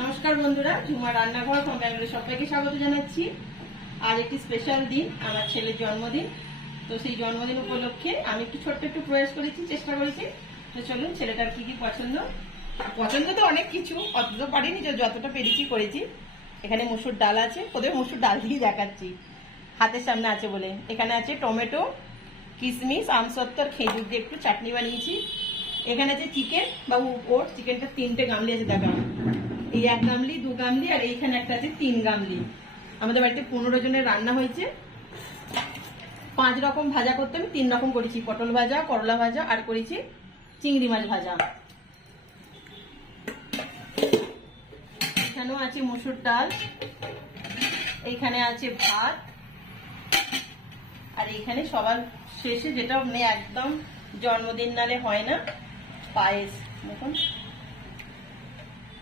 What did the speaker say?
নমস্কার বন্ধুরা, ঝুমা রান্নাঘর ফ্রম ব্যাঙ্গালোর সবাইকে স্বাগত জানাচ্ছি। আজ একটি স্পেশাল দিন, আমার ছেলের জন্মদিন। তো সেই জন্মদিন উপলক্ষে আমি একটু ছোট্ট একটু প্রয়াস করেছি, চেষ্টা করেছি। তো চলুন, ছেলেটার কি কি পছন্দ তো অনেক কিছু, অত তো পারিনি, যতটা পেরেছি করেছি। এখানে মসুর ডাল আছে, ওদের মসুর ডাল দিয়ে দেখাচ্ছি, হাতের সামনে আছে বলে। এখানে আছে টমেটো, কিশমিশ, আমসত্তর, খেজুর দিয়ে একটু চাটনি বানিয়েছি। এখানে আছে চিকেন বা ওর চিকেনটা 3টে গামলি আছে, দেখা এই 1 গামলি 2 গামলি আর এইখানে একটা আছে 3 গামলি। আমাদের বাড়িতে 15 জনের রান্না হয়েছে। 5 রকম ভাজা করতে আমি 3 রকম করেছি, পটল ভাজা, করলা ভাজা আর করেছি চিংড়ি মাছ ভাজা। এখানেও আছে মসুর ডাল, এইখানে আছে ভাত, আর এইখানে সবার শেষে যেটা মানে একদম জন্মদিন নালে হয় না, পায়েস। দেখুন